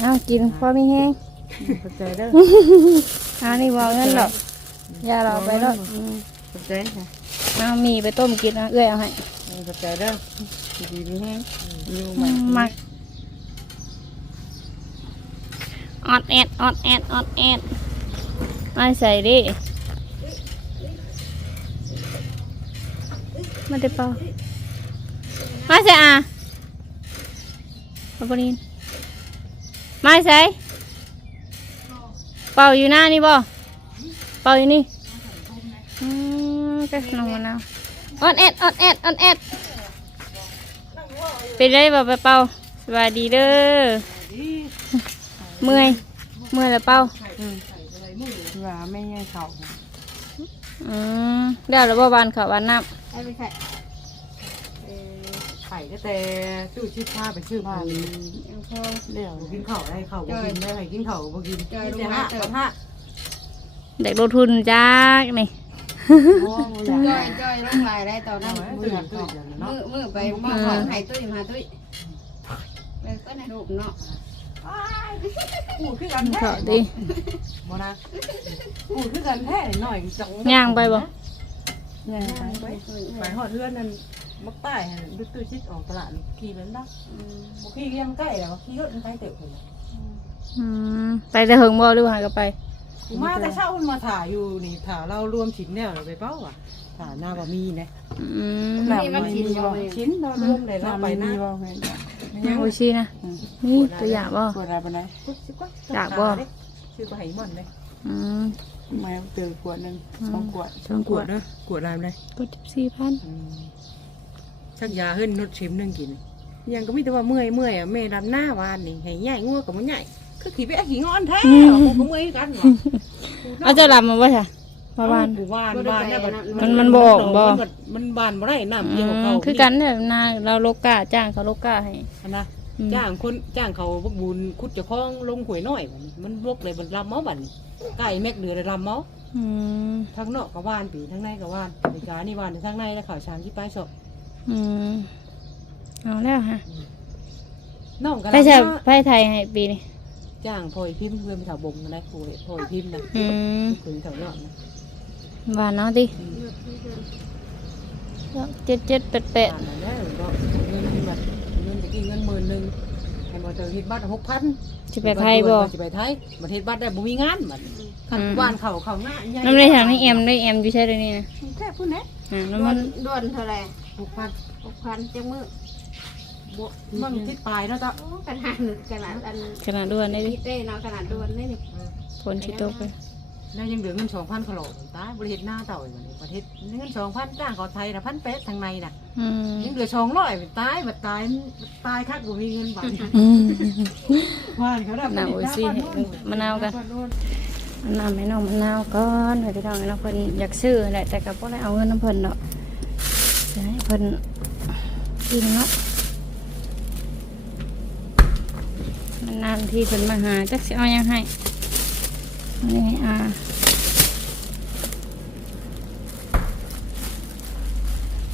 เอากินพอมีแห้งขอบใจเด้อเอานี่บอกเงินหรอกอย่าเราไปแล้วขอบใจค่ะเอามีไปต้มกินนะเอื้อยเอาให้ขอบใจเด้อดีๆมีแห้งอยู่ใหอืม่มมักออดแอดออดแอดออดแอดมาใส่ดิมาเดี๋ยวเปล่ามาใส่อะ มาปนินมาใส่เป่าอยู่หน้านี่บ่เป่าอยู่นี่อืมก็น้องมะนาวออดแอดออดแอดออดแอดเป็นไรบ่ไปเป่าสวัสดีเด้อเมื่อยเมื่อยแล้วเป่าว่าไม่ง่ายเขาอืมเดี๋ยวเราบ่บานเขาวบานน้ไอ้ไม่ใช่ไข่ก็ แต่ตู้ชื่อผ้าไปชื่อผ้าเดี๋ยวกินข้าวได้ข้าวบ่กินได้ไข่กินข้าวบ่กินกินแต่ห้ากับห้าำเด็กลงทุนจักนี่โอ้จ้ยอยจ้อยลงลายได้ตอนนั้นมืมืออตุ้ยเนาะมือมือไปมอบของให้ตุ้ยมาตุ้ยแล้วก็ในรูปเนาะกูคือกันแท้เขาดิบ่นะกูคือกันแท้หน่อยจังย่างไปบ่ย่างไปไปไปหอดเพื่อนนั่น มักใต้ดูตู้ชิดออกตลาดขี่เป็นดักบ่ขี่ยังใกล้แล้วขี่รถมันไปเตะคนอืมไปแต่เหิงบ่หรือว่าหาก็ไปกูมาแต่เช้ามันมาถ่ายอยู่นี่ถ่าเรารวมชิ้นแนวเราไปเป้าอะถ่าหน้าบะมีนะอืมนี่มันกินบ่ชิ้นเรารวมเลยเราไปหน้ายังโอชินะนี่ตัวอย่างบ่ปวดอะไรไปไหนอยากบ่ชื่อก็ไหหมอนเลยอืมมาตื่นขวดหนึ่งสองขวดช่องกกววดดนะกวดอะไรเลยกดสี่พัน ชักยาขึ้นนดชิมนึงกินยังก็มีแต่ว่าเมื่อยเมื่อยอะแม่รับหน้าวานนี่ให้ใหญ่งัวกับมันใหญ่ก็ขี่ไปไอ้ขี่งอนแท้กูก็เมื่อยกันหรอเอาเจะลำมาบ่ค่ะประมาณกูวานวานนะมันมันบอกบ่มันบานบ่ได้น้ำอืเกี่ยวกับมเขาคือกันเนี่ยนาเราโลกาจ้างเขาโลกาให้นะอืมจ้างคนจ้างเขาบกบุญคุดเจะคล้าของลงหวยน้อยบัดนี้มันบกเลยมันลำเมาบัดนี้ไก่แม็กเดือเลยลำเมาอืมทางนอกกับวานปีทางในกับวานปีกานี่วานทางในแล้วข่าวชามที่ป้ายศพ อืมเอาแล้วฮะน้องกันไปใช่ไปไทยให้ปีนี้จ้างพลอยพิมพ์เพื่อนไปแถวบงนะพลอยพลอยพิมพ์นะอืมคุยแถวยอดนะหวานเนาะดิเจ็ดเจ็ดแปดแปดอ่านมาแล้วก็เงินแบบเงินตะกี้เงินหมื่นหนึ่งให้มาเจอฮิตบัตรหกพันจะไปไทยบ่จะไปไทยมาเทศบัตรได้บ่มีงานบัดขันวานเข่าเข่าหน้าใหญ่น้ำในทางนี้เอ็มได้เอ็มอยู่ใช่เลยนี่นะแค่พูดนะอ่าดน้ำวมันนดวนเท่าไหร่ หกพันหกพันจังมือบ่มันทิศปลายแล้วจ้ะโอ้ขนาดขนาดอันขนาดด่วนได้ดิคิดได้เนาะขนาดดวนได้นี่ฝนชิโตกไปแล้วยังเหลือเงินสองพันเขาหลอกตายบริเทศหน้าเต่าอีกวันนี้ประเทศเงินสองพันจ้างเขาไทยนะพันเป๊ะทางในน่ะอืมยังเหลือสองร้อยตายบัดตายตายคักบ่มีเงินบาทอืม ว่านเขาได้น่าโอ้ยสิมะนาวกันมะนาวไม่น้องมะนาวก่อนให้พี่น้องให้น้องเพิ่นอยากซื้อแหละแต่ก็บ่ได้เอาเงินน้ำเพิ่นเนาะจะให้ เพิ่นกินเนาะนานที่เพิ่นมาหาจักสิเอายังให้อันนี่ให้อา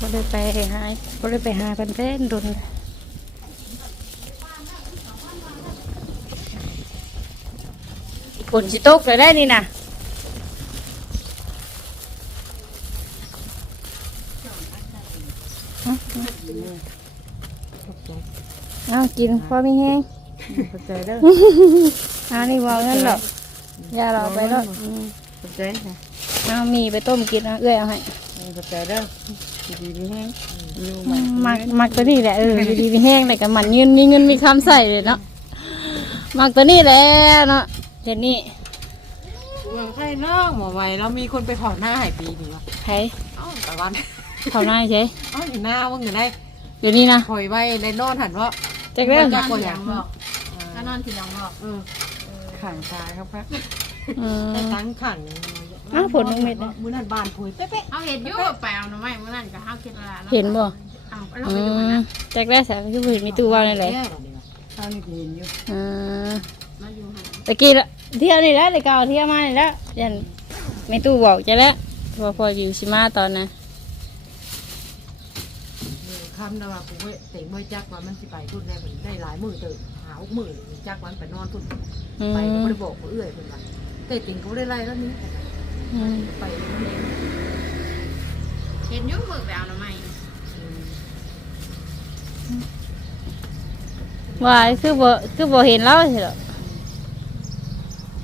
บ่ได้ไปหาบ่ได้ไปหาเพิ่นเต้นดุนฝนสิตกเลยได้นี่นะ เอา กินพอมีแห้งขอบใจเด้อเอานี่บอกเงินหรอกอย่าเราไปแล้วขอบใจค่ะเอามีไปต้มกินนะเอื้อยเอาให้ขอบใจเด้อดีๆมีแห้งอยู่ใหม่มักมักตัวนี้แหละเออดีๆมีแห้งเลยกับมันเงินมีเงินมีคำใส่เลยเนาะมักตัวนี้แหละเนาะเดี๋ยวนี้เมืองไทยน้องหมอไว้แล้วมีคนไปขอหน้าให้ปีนี้วะใครเอ้าแต่วันเขาหน้าใช่เอ้าอยู่หน้าว่าเงินได้เดี๋ยวนี้นะคอยไว้ในนอนหันว่า แจ็คเรื่องจะกดอย่างบอกก็นอนที่หลังบอกเออขังตายครับครับอืมแต่ทั้งขังอ้าวผลลูกเม็ดนะมือนั่นบานผุยเป๊ะเอาเห็ดอยู่แปลวหน่อไม้เมื่อนั้นก็ห้าคิดละเห็นบ่เอาเราอืไปดูมนะแจ็คได้สามคือผู้เห็นมีตู้ว่าวนี่เลยข้าวนี่เห็นอยู่อืมมาอยู่หันตะกี้ละเที่ยวนี่แหละตะเก่าเที่ยวมานี่แหละยันไม่ตู้บอกจะแล้วว่าพออยู่ชิมาตอนนั้นข คำนะว่ากูไม่เต็งไม่จักว่ามันสิไปพุ่นได้มันได้หลายมือเติมหาหกมือจักวันไปนอนพุ่นอืมไปก็ไม่ได้บอกผู้เอื้อยเพิ่นว่าแต่เต็งก็บ่ได้ไล่แล้วนี้อืมไปนั่นเองเห็นอยุ่มือไปเอาหน่อไม้อืมว่าคือบ่คือบ่เห็นเราสิหรอก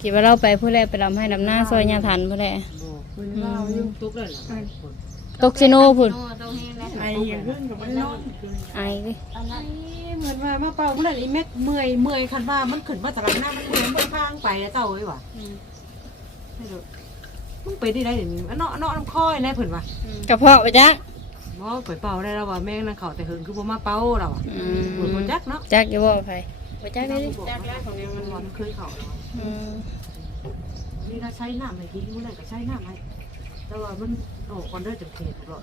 คิดว่าเราไปผู้แรกไปดำให้ดำหน้าซอยยาทันผู้แรกบอกเพิ่นว่ายุ่งทุกข์เลยเหรอ ตกซิโน่พุ่นโน่ต้องให้แล้วไอ้อย่างขึ้นกับไม่นอนไอดิอะไรเหมือนว่ามาเป่าเมื่อไหร่นี่แม็กเมื่อยเมื่อยคันว่ามันขึ้นมาจากหน้ามันเมื่อยเมื่อยข้างไปแล้วเต่าไว้ว่ะให้ดูมึงไปที่ไหนเดี๋ยวนี้เนาะเนาะน้ำค่อยแน่เพิ่นว่ะกระเพาะไปจ้ะบ่ไปเป่าได้แล้วว่าแม่งนั่นเขาแต่หึงคือบ่มาเป่าเราอะอืมบ่บ่จักเนาะจักอยู่บ่ไปบ่จักได้ดิจักแล้วของนี้มันมันเคยเขาแล้วอืมนี่ถ้าใช้น้ำให้กินมื้อนั้นก็ใช้น้ำให้ แต่ว่ามันออกก่อนเด้อจังเขตตลอด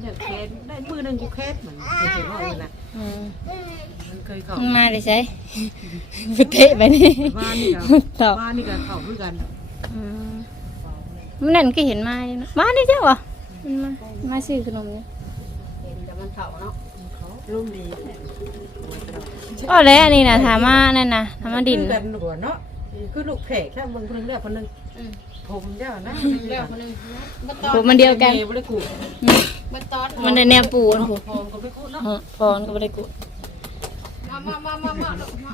เดี๋ยวเขตได้มือหนึงกูเขตเหมือนเขตว่าเลยนะอืมมันเคยเขามันมาได้ใช่ไปเตะไปนี่บ้านนี่ก็ตอบบ้านนี่ก็เขาคือกันอืมมันนั่นก็เห็นมาอยู่นะมานี่เจ้าวะมันมามาซื้อขนมนี่เห็นแต่มันเข่าเนาะรุ่มดีอ๋อแล้วอันนี้นะถามมานั่นนะถามมาดิน คือกันหัวเนาะคือลูกแผลแค่บนคนนึงเดียวคนนึง อืมผมเจ้านะเลี้ยวคนหนึงบัตตอผมนมันเดียวกันไม่ได้กูอืมบัตตอนมันได้แนวปูนผมพร้อมก็ไม่กูเนาะเออพอนก็ไม่ได้กูมามามามามาลูกมา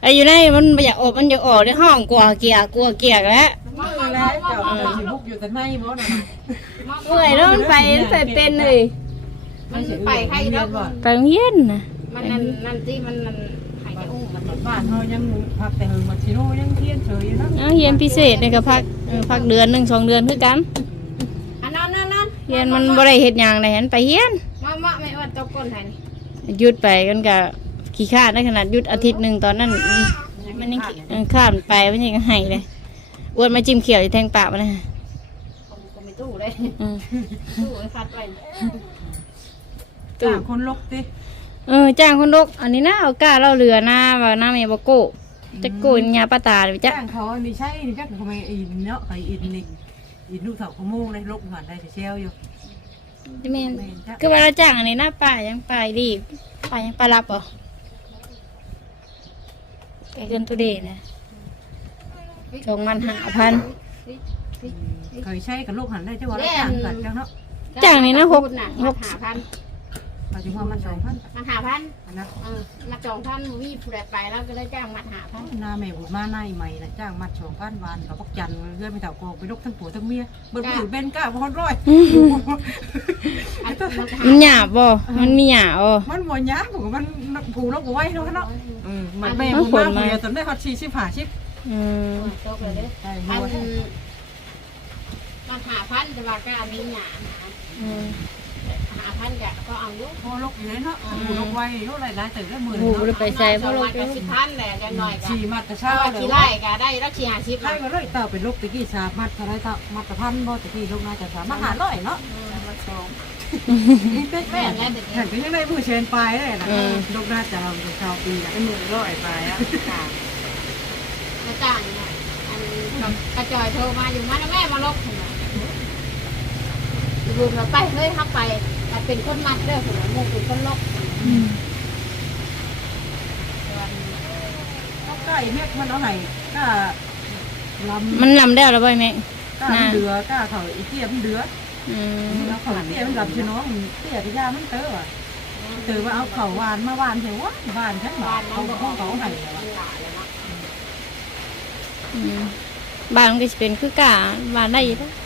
ไอ้อยู่ในมันบ่อยากออกมันอยากออกในห้องกลัวเกียร์กลัวเกียร์แล้วมาเมื่มาอมาแล้วมาเจ้ามาเจ้าสิบุกอยู่แต่ในบ่น่ะมาเมื่อยแล้วมันไปมันไปเป็นเลยมันไปใครแล้วไปโรงเรียนนะมันนั่นนั่นที่มันนั่น ใครจะอุ้มมันบ้านเฮายังพักแต่หึงมาชิโร่ยังเทียนเฉยอยู่เนาะเอาเรียนพิเศษนี่ก็พักเออพักเดือนหนึ่งสองเดือนคือกันอันนั้นนั่นนั่นเรียนมันบ่ได้เฮ็ดหยังเลยหันไปเรียน มามาไม่ว่าตกก้นไทยนี่หยุดไปกันก็ขี้ข้านได้ขนาดหยุดอาทิตย์หนึ่งตอนนั้นอืมมันยังขี้เออข้ามไปมันยังให้เลยอ้วนมาจิ้มเขียวจะแทงปากมันนะผมก็ไม่ตู้เลยอืมตู้ไว้คัดไว้จ้างคนลกติ เออจ้างคนลกอันนี้นะเอาก้าเล่าเรือหน้าว่าหน้าเมบโก้จะโกนยาปาตาเลยจ้ะจ้างเขาอันนี้ใช่นี่จักทำไมอินเนาะไอ้อินนี่อินลูกเฒ่าขโมงเลยลกหันได้เซลอยู่จะแม่นคือว่าเราจ้างอันนี้หน้าป่ายังไปดีป่ายังปลารับเหรอไปเกินตัวเดนะสองมันห้าพันเคยใช้กับลูกหันได้จังว่าจ้างกันจังเนาะจ้างนี่นะหกน่ะหหกกหาพัน ปัจจุบันมันสองพันมาหาพันนะเออมาจองพันมีผู้ใดไปแล้วก็เลยจ้างมาหาพันนาแม่บุญมาหน้าใหม่นะจ้างมัดสองพันบาทกับพวกจันเลื่อนไปเต่าโกไปลกทั้งผัวทั้งเมียเบิดมือเบนก้าพอนร้อยอันมันหามันหยาบบ่มันมีหยาบบ่มันบ่ยากผมมันผูลกไว้เนาะเนาะมันแม่บุญมาเมียตอนได้ฮอตชีชิบหาชิบอืมตกเลยเด้อใช่อันบัวมาหาพันแต่ว่าก็มีหยาอืม หาพันกะก็เอาลูกพอลกอยู่เลยเนาะผูลกไว้เนาะหลายๆตื่นได้หมื่นโอ้โหไปใส่เพราะเราก็สิพันแหละกันหน่อยกะชีมัดกระถ้าเช้าว่าเลยขี้ไล่กะได้แล้วขี้หาชิบใช่ก็เลยเต่าเป็นลกตะกี้ชามัดอะไรเต่ามัดตะพันบ่ตะกี้ลกน่าจะสามารถหาร้อยเนาะแม่แล้วเด็กเห็นก็ยังได้ผู้เชนปลายเลยนะลกน่าจะเราเป็นชาวปีนะไอ้หมื่นร้อยไปอะกระจ่างเนี่ยอันกระจอยโทรมาอยู่มาแม่มาลบถึงรวมเราไปเฮ้ยทับไป แต่เป็นคนมัดเด้อผมมูเป็นคนลบอืมก็ใกล้แม่มันเอาไหนก็ลำมันลำได้แล้วบ่แม่ก้ามันเดือก้าเขาอีเทียมนเดืออืมแล้วเขาเทียมนรับชื่อน้องเทียกระยามันเตอว่ะเตอว่าเอาเขาวานมาวานเถอะวะวานฉันบาบ้านนน้อเขางก็ก็ห้องเขาเขาให้ให้หลานเลยเนาะอืมบ้านมันก็จะเป็นคือกาบ้านได้อยู่ปะบ้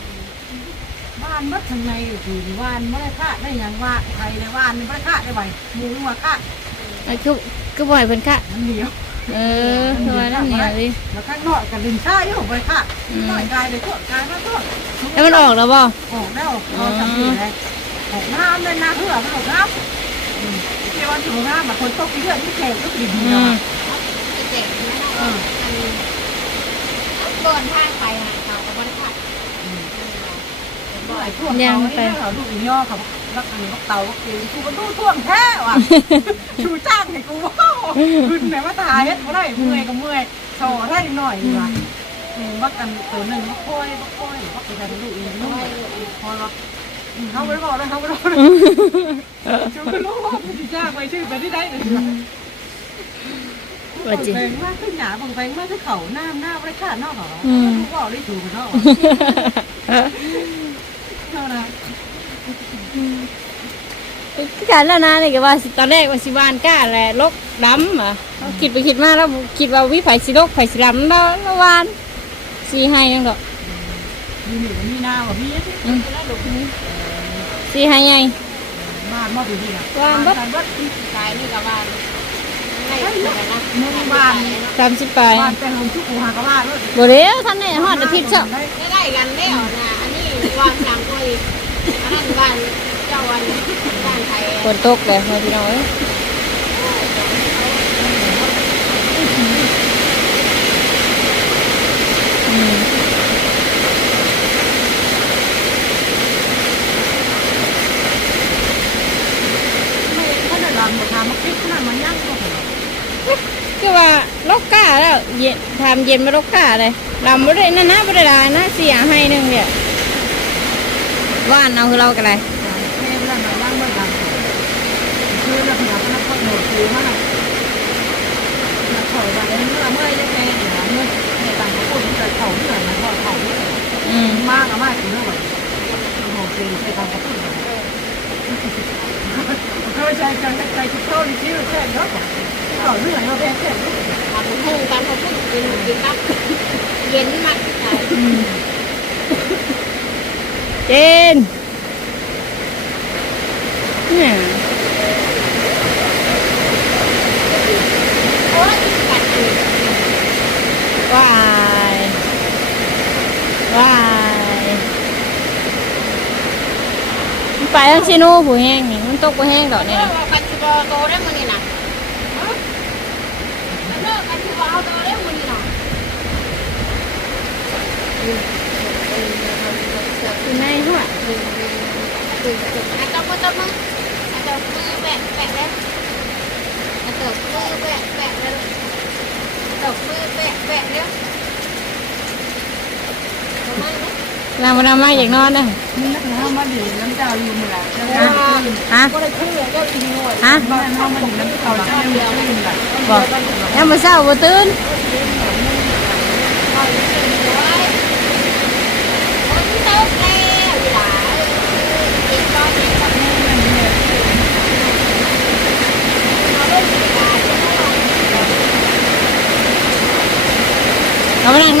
านมัดทางในคือวานไม่ได้ค่าได้ยังว่าไทยในวานไม่ได้ค่าได้ใบมูนว่าค่าไอ้คือคือบ่อยเพิ่นค่ะมันเหนียวเออคือว่านั่นเนี่ยดิแล้วข้างนอกกับลินชาอยู่ไปค่าน้อยกายเลยทั่วกายมาทั่วแล้วมันออกแล้วบ่ออกแล้วเราจำดีเลยออกน้ำเลยนะเพื่อมันออกน้ำเจ้าวันถึงน้ำแบบคนตกเยอะที่แขกก็ดิ่งอืเนาะมเจ็บไม่ได้อันเกินทางไปหาเขาก็บ่ได้ขาด บ่อยทั่วเขาเนี่ยเขาลูกอีย่อเขารักอันนี้รักเตารักเองกูมันดูท่วงแท้ว่ะชูจ้างให้กูขึ้นไหนมาตายเฮ็ดบ่ได้เมื่อยก็เมื่อยโชว์ได้หน่อยว่ะบักกันตัวหนึ่งบักค่อยบักค่อยบักไปทำลูกเองลูกพอเราเขาไม่ได้บอกนะเขาไม่ได้บอกนะจะไม่รู้ว่าพี่จ้างไปชื่อไปที่ได้เลยว่าจริงแพงมากขึ้นหนาบางแพงมากขึ้นเขาหน้าหน้าไม่ได้ขาดนอกหรออืมลูกบอกได้ถูกกันนอก เท่านั้นการล้วนะนี่ก็ว่าสิตอนแรกว่าสิบานกล้าแหละลกดำอะเราคิดไปคิดมาแล้วคิดว่าวิไผสิลกไผสิดำแล้วแล้ววานสีให้ยังดอกมีหนูมีหน้าว่ะมีอืมสีให้ไงบ้านมาดูดีอะบ้านบ่บ้านบ้านกายนี่กับบ้านม่อะไระเมืองบ้านสามสิบปลายบ้านแต่หงชุกหูหากระบ้านเลยบ่เด้อท่านนี่ฮอดอาทิตย์เช้าไม่ได้กันแล้วนะ วางหลังก็อีกอันนั้นบ้านเจ้าวันบ้านไทยฝนตกเลยพี่น้องเอ้ยอืมไม่ขนาดลำหมดทางมาคลิปขนาดมันยั่งก็เหรอคือว่าลกกาแล้วเย็นทำเย็นมาลกกาเลยลำบ่ได้นั่นนะบ่ได้ลายนะเสียให้หนึงเนี่ย ว่านเอาคือเรากันเลยแค่เรื่องมันยั่งไม่ลำคือเรื่องหนาพนักงานหมดคือมันอะนักข่าวว่าเมื่อเมื่อยังไงเนี่ยเมื่อในต่างประเทศมันจะเข่าเมื่อมันก็เข่าเมื่ออืมมากอะมากถึงเมื่อไหร่โอ้โหจริงในต่างประเทศเคยใช้การใช้ที่เข้าที่ชื่อแค่เนาะเข่าเมื่อเราแพ้แค่ทำหูกันเขาพูดกินกินรับเย็นมากใจ เจนเนี่ยโอ้ยกัดอยู่วายวายมันไปทางชิโน่ผู้แห้งนี่มันตกผู้แห้งดอกเอเนี่ยอว่ากันจะโตได้มันนี่นะเลิกกันจะเอาโตได้มันนี่นะ คือในหัวอาจจะมือตบมืออาจจะมือแปะแปะแล้วอาจจะมือแปะแปะแล้วตบมือแปะแปะแล้วประมาณนี้นางมันเอาอยากนอนนะนี่นักน้ำมาดีน้ำเจ้าอยู่มือละจะฮะก็เลยคู่ก็กินหมดฮะบ้านน้ำมันน้ำเขาเจ้าอยู่มือละบอกยังมาเศร้าบ่ตื่นเติมแล้วหลายกินก้อนนี้ก็ไม่เอาลูกไปได้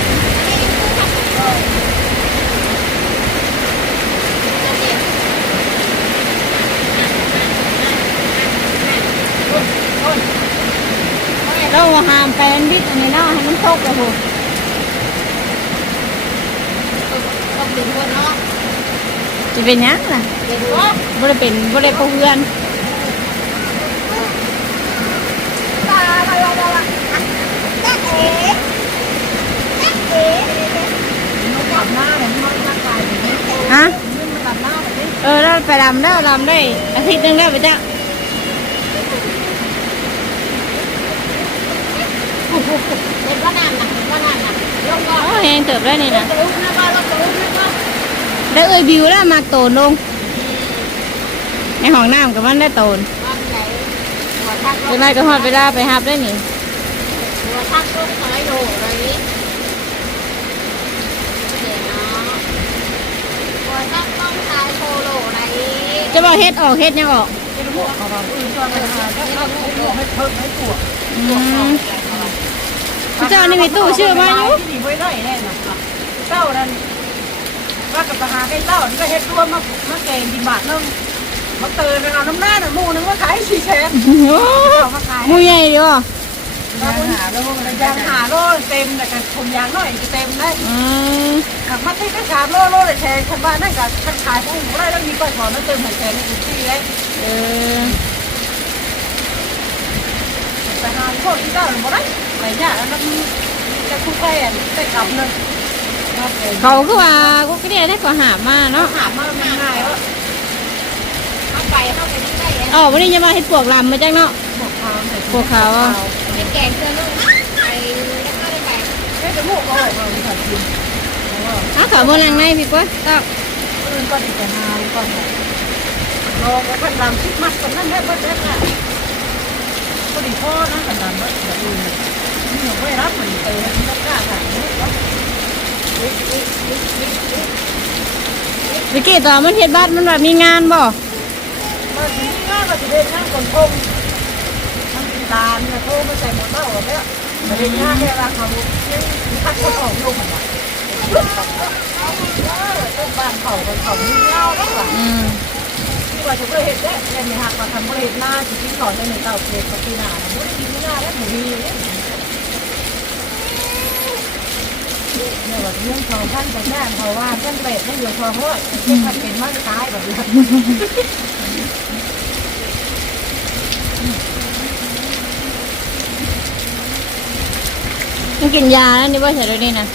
ห้ามไปอันบิดอันนี้เนาะให้มันตกเลยโหต้องเป็นคนเนาะจะเป็นหยังล่ะเป็นว่าบ่ได้เป็นบ่ได้ปะเพื่อนตาตาตาตาจ๊ะเอ๋จ๊ะเอ๋มันตัดหน้าเนี่ยมันร่างกายอย่างนี้ฮะมันตัดหน้าแบบนี้เออเราไปดำแล้วดำได้อาทิตย์หนึงแล้วไปจ้ะ เป็นว่านั่นนะเป็นว่านั่นนะยกก็โอ้แหงเติบได้นี่นะตะลุกนะบ้านเราตะลุกนะบ้านได้เอ่ยบิวแล้วมากโตนลง ในห้องน้ำกับมันได้โตนบ้านไหนหัวทักเป็นไรก็ฮอดเวลาไปฮับได้นี่หัวทักลูกน้อยโดอะไรนี้เดี๋ยวเนาะหัวทักต้องชายโคโลอะไรจะบอกเฮ็ดออกเฮ็ดยังออกเป็นพวกเขาแบบอื่นตอนไปหาก็เอาลูกให้เพิ่มให้ปว ดอืมเจ้านี่มีตู้ชื่อมาอยู่ที่นี่ไว้ได้แน่นะเจ้านั่นว่ากับทหารให้เจ้านี่ก็เฮ็ดรวมมามาแกงกินบาทนึงมาเตือนเอาน้ำหน้าน่ะหมูนึงมาขายสี่แสนโอ้เอามาขายหมูใหญ่ดีว่ะยางหาโลยางหาโลเต็มแต่กันผมยางน้อยจะเต็มเลยอืมขับมาที่ก็สามโลโลเลยแทนคนบ้านนั่นกับขันขายพวกหมูได้แล้วมีก้อยขอนั่นเติมหัวแทนในทุกที่เลยเออ ไปหาโคตรที่เจ้าบ่ได้ไปยากแล้วมันจะคุยไปอะได้กลับนึงเขาคือว่ากูก็ได้ได้ก็หามาเนาะถามมามันง่ายว่าเข้าไปเข้าไปที่ใกล้แล้วอ๋อวันนี้จะมาเฮ็ดปวกลำมาจังเนาะพวกเขาพวกเขาอะเป็นแกงเสื้อลูกไปแล้วก็ได้ไปเฮ้ยจะมูกก็ออกมาไม่ทันกินอ้าวเขาบ่นั่งในพี่กว่าก็อื่นก็ดีแต่หาก่อนลองไปพันลำคิดมัดกันนั่นแหละเพิ่นแค่ ก็ดีพ่อนะกันลำว่าแบบอื่นนี่ยังไม่รับเหมือนเตยไม่กล้าถ่ายนี่ก็วิกกี้ตอนมันเฮ็ดบ้านมันว่ามีงานบ่มันนี่ง่ายกว่าจะเดินนั่งคนคงมันเป็นลานเนี่ยโทรมาใส่หมดเต้าแล้วมาเดินง่ายแค่ราเขาทักคนออกลงมาต้นบ้านเขาคนเขามีเงาแล้วว่ะอืม ที่ว่าจะไม่เห็นได้ยังมีหักมาทำไม่เห็นหน้าจริงๆก่อนจะมีเต่าเกล็ดกับปีหนาไม่ได้กินหน้าแล้หมูดีเนี่ยเนี่ยว่าเรื่องของท่านแต่แม่เพราะว่าท่านเป็ดไม่อยู่พอห้อยท่านเป็นมากตายแบบนี้มันกินยาแล้วนี่บ่ใช่ด้วยนี่นะ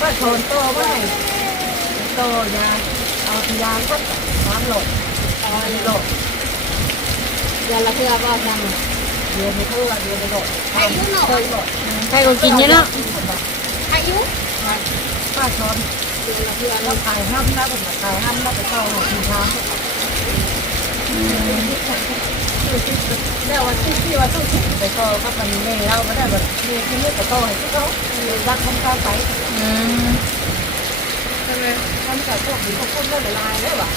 ก็โทนโตไว้โตยา เอายาก็น้ำหลบเอาหลบเดือนละเทื่อบ่จเดี๋ยวไปเท่าเดี๋ยวไปหลบำอายุหน่เคอหลบใครก็กินอยู่เนาะอายุป้าช้อนเดือนละเทื่อเราขายห้ามนะผมขายห้ามนะไปเต้าหลบทีน้ำแล้ววันที่ที่ว่าต้องถึงไปก็ก็มันไม่เล่าไม่ได้แบบมีที่นี่ไปก็ให้เขารักคนเขาไป เลยมันจะพวกนพวกพุ่นเลือดละลายเลยว่ะ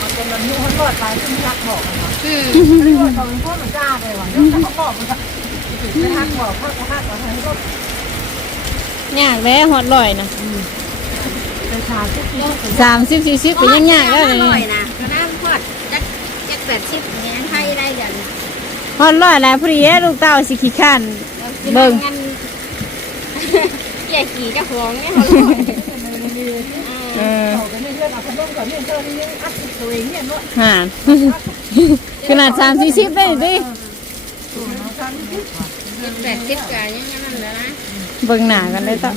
มันจะมันนุ่มรอดลายซึ่งรักบอกนะอืมไม่รตอนพ่อมันจ้าเลว่ะเรื่เขาบอกมันจะไม่ทับอกพ่อเขาทักบอห้ก็ยากแล้วหอดลอยนะสามสิบสี่สิบเป็นยังยากแล้วเลยหอดลอยนะห้างทอดจักจักแปดสิบอย่นี้ให้ได้เดืนหอดลอยแล้วพอดีลูกเต้าสิขี้ขันเบิ่งเกี่ขี่เจ้าของเนี่ย เชื่อนี่อัดตัวเองเนี่ยเนาะหานขนาดสามสี่สิบได้ดิแปดสิบกันยังงั้นแล้วนะเบิ่งหน้ากันเลยต่อ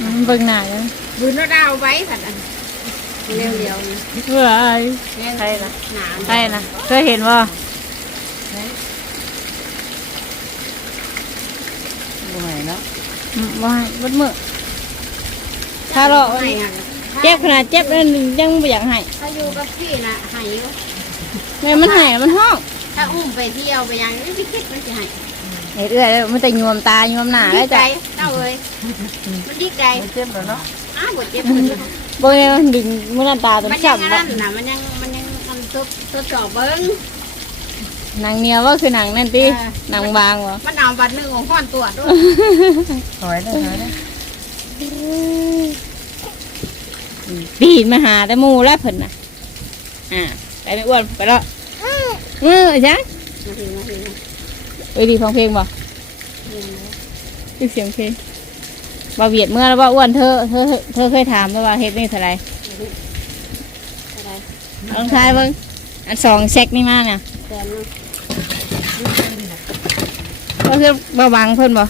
อืมเบิ่งหน้ากันบืนเราดาวไว้สัตว์อันเร็วๆนี่เบื่อไอ้เนี่ยใครนะหนาใครนะเคยเห็นบ่บ่ให้เนาะอืมบ่ให้เบดมือ ถ้าเรา ให้หันเจ็บขนาดเจ็บนั่นยังบ่อยากให้ถ้าอยู่กับพี่นะใหายอยู่แม่มันให้มันห้องถ้าอุ้มไปเที่ยวไปยังไม่คิดมันจะใหายเฮ็ดเอื้อยแล้วมันแต่ยวมตายวมหน้าดีได้ใจจ้ะเต้าเอ้ยมันดีใจเจ็บแล้วเนาะอ้าวบทเจ็บมันบ่แม่นมันดึงมันน้ำตาตมันช้ยังำบ่นั่นนะมันยังมันยังมันทดทดสอบเบิ้งหนังเหนียวว่าคือหนังนั่นติหนังบางบ่มันเอาบัตรหนึ่งของข้อนตัวด้วยถอยได้ถอยได้ ปีนมาหาแต่หมู่แล้วเพิ่นน่ะ อ่าไปไม่อ้วนไปแล้วเออจ้ะมาถึงมาถึงไปดีฟังเพลงบ่คือเสียงเพลงบ่เวียดเมื่อแล้วบ่อ้วนเธอเธอเธอเคยถามแล้วว่าเฮ็ดนี่เท่าไหร่อะไรลองทายเบิ่งอันสองเช็คนี่มาเนี่ยแสนนึงก็คือบ่บังเพิ่นบ่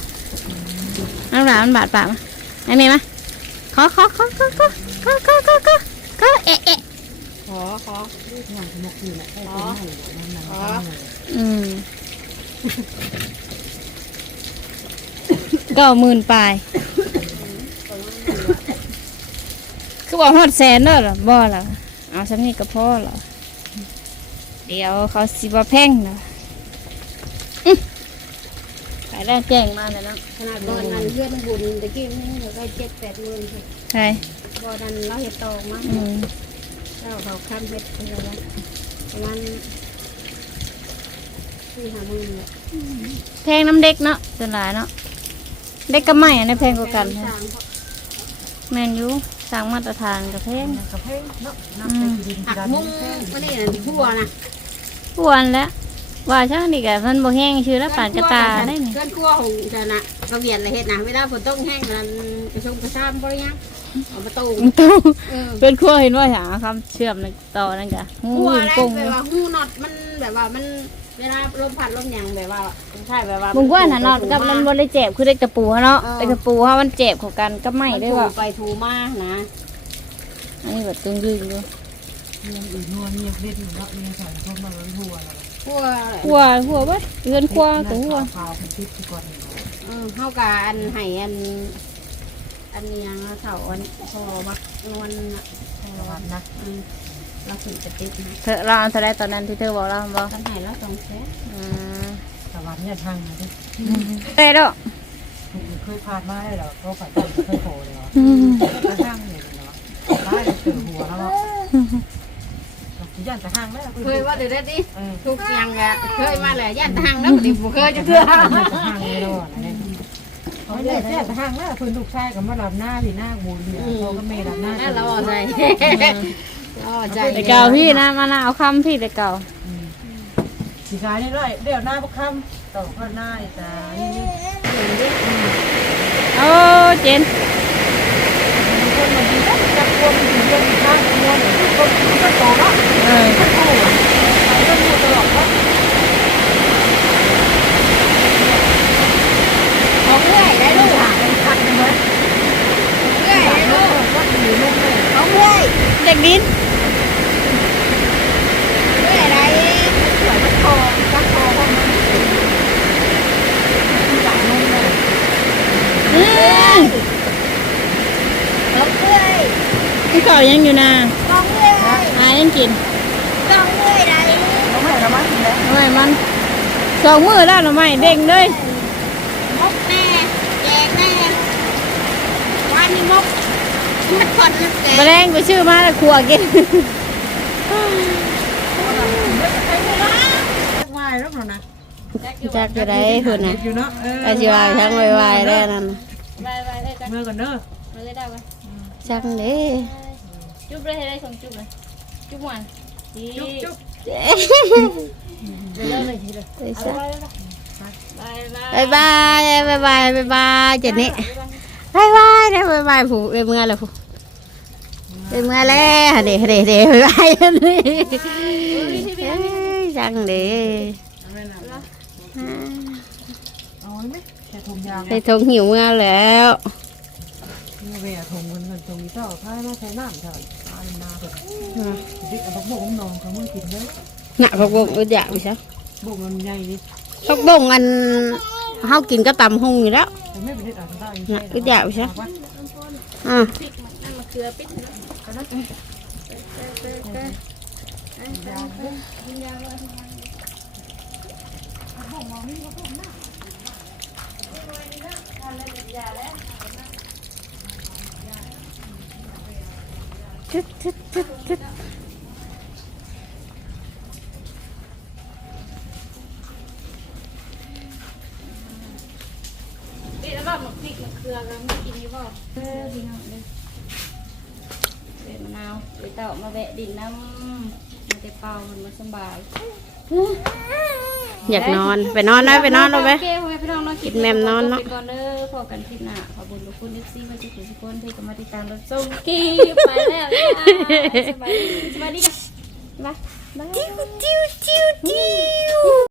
น้ำหลามันบาดปากมา ไอ้แม่มาขอขอขอขอขอขอขอขอขอขอเอะเอะขอขอขอขออืมเก้าหมื่นปลายคือบอกฮอดแสนเด้อหรอบ่เหรอเอาสำนี้ก็พอเหรอเดี๋ยวเขาสิบ่แพงนะอื้อ แล้วแจ้งมาแล้วเนาะขนาดบอลนั้นเพื่อนบุญตะกี้นี่เราได้เจ็ดแปดหมื่นค่ะใช่บอลนั้นเราเห็ดตอกมั้งอืมแล้วเขาข้ามเห็ดอะไรวะประมาณสี่ห้าหมื่นเลยแพงน้ำเด็กเนาะส่วนหลายเนาะเด็กก็ไม่อันนี้แพงกว่ากันสร้างแมนยูสร้างมาตรฐานกับแพงกระเพงเนาะน้ำเป็นดินหักมุ้งวันนี้ทั่วนะอ้วแล้ว ว่าช่างนี่กับมันบ่แห้งชื่อแล้วปานกระตาได้นี่เกินทั่วของจะนะกระเวียนอะไรเห็ดนะเวลาฝนตกแห้งมันกระชุ่มกระชามบริยังเอาประตูมันตู้เออเป็นครัวเห็นว่าหาคำเชื่อมในต่อนั่นกะงูหัวหุ่นอะไรกุ้งแบบว่าหูน็อตมันแบบว่ามันเวลาลมพัดลมหยังแบบว่าใช่แบบว่ามึงว่าน่ะเนาะกับมันบ่ได้เจ็บคือเด็กตะปูเนาะเออเด็กตะปูเฮามันเจ็บของกันก็ไม่ไม่ได้ได้ว่าว่าไปถูมานะอันนี้แบบตึงดึงอยู่เมียอื่นนัวเมียเด็ดอยู่เนาะเมียใส่พวกมันหัวแล้วพวกอะ ไรหัวหัวเบ่เรือนครัวกับหัวขาวเป็นทิพย์ก่อนเออเฮากะอันให้อัน อันนี้ยังเสาอันพอมักนวลน่ะสวัสดีนะอืมเราถึงจะติดนะเธอเราเอาเท่าไรตอนนั้นที่เธอบอกเราบ่ท่านให้เราสองแสนอืมสวัสดีเนี่ยทางมาดิเต้ดอกเคยผ่านมาได้หรอก็ฝ่ายต้นเคยโผล่เลยเหรออืมจะห้างเนี่ยเนาะได้เสือหัวแล้วเนาะ ย่านจะห้างได้เคยว่าเดี๋ยวได้ดิเออทุกอย่างแกเคยมาแล้วย่านทางแล้วดิบ่เคยจะเทื่อจะห้างเลยเนาะเนี่ยเขาเนี่ยจะห้างแล้วคุณลูกชายกับมารับหน้าพี่หน้าบูเรียเขาก็เมย์รับหน้านั่นเราเอาใจเราเอาใจแต่เก่าพี่นะมานะเอาคำพี่แต่เก่าสีกายนี่เลยเดี๋ยวหน้าพวกคำต่อก็หน้าจ้านี่โอ้เจนคนมาดีแล้วจับตัวมันถึงเรื่องข้างตัวเนี่ยคนก็โตแล้วเออก็โตไปก็ดูตลอดว่าของเรื่อยได้ลูกเป็น คันใช่ไหมเรื่อยได้ลูกว่าอยู่ลูกเลยของเรื่อยเด็กดินเรื่อยได้สวยมันคอจักคอพวกมันหลังนุ่มเลย อืม ของเรื่อย พี่เก่ายังอยู่นะของเรื่อยหายังกินของเรื่อยได้น้องแม่ละมั้งแล้วทำไมมันสองมือแล้วหรือไม่เด้งเลยมกแน่แจกแน่วันนี้มกมันผ่อนมันแจกแมลงไปชื่อมาแล้วครัวกินวายแล้วนะจักจะได้คุณนะอยู่เนาะเอออาชีวะทั้งวายๆได้นั่นน่ะเมื่อก่อนเด้อจังเด้ จุ๊บเลยให้ได้สองจุ๊บเลยจุ๊บหวานจุ๊บจุ๊บไปซะบายบายบายบายบายบายเจนนี่บายบายนะบายบายผู้เอ้ยเมื่อแล้วผู้เอ้ยเมื่อแล้วเด้เด้เด้บายบายนี่เอ้ยจังเด้เอาไหมแค่ทงยางไปทงหิวเมื่อแล้วนี่เวียทงเงินเงินทงนี้เจ้าท้ายมาใช้น้ำเถอะตา ยมาเอะดิกเอาบุกนองเขาเมื่อกินเด้อหนักพักบงอุดอยากไปซะบกเงินใหญ่ดิพักบงอันเฮากินก็ตำหงอยู่แล้วแต่ไม่เป็นเด็ดอะได้หนักอุดอยากไปซะอะนั่นมะเขือปิดนะ ทึดทึดทึดทึดปิดแล้วบ้างพริกมะเขือกันไม่กินอยู่บ่เออพี่น้องเด้อเป็นมะนาวไปเต่ามาแวะดินน้ำมันจะเป่ามันมาสบายอยากนอน ไปนอนนะไปนอนเราไปโอเคพ่อแม่พี่น้องเนาะกินแม่มนอนเนาะไปก่อนเด้อพอกันคลิปหน้า ขอบคุณทุกคนที่ซีมาที่ทุกคนที่ก็มาติดตามรับชมคลิปไปแล้วจ้าสบายดีสบายดีกันบ๊ายบายจิ้วจิ้วจิ้วจิ้ว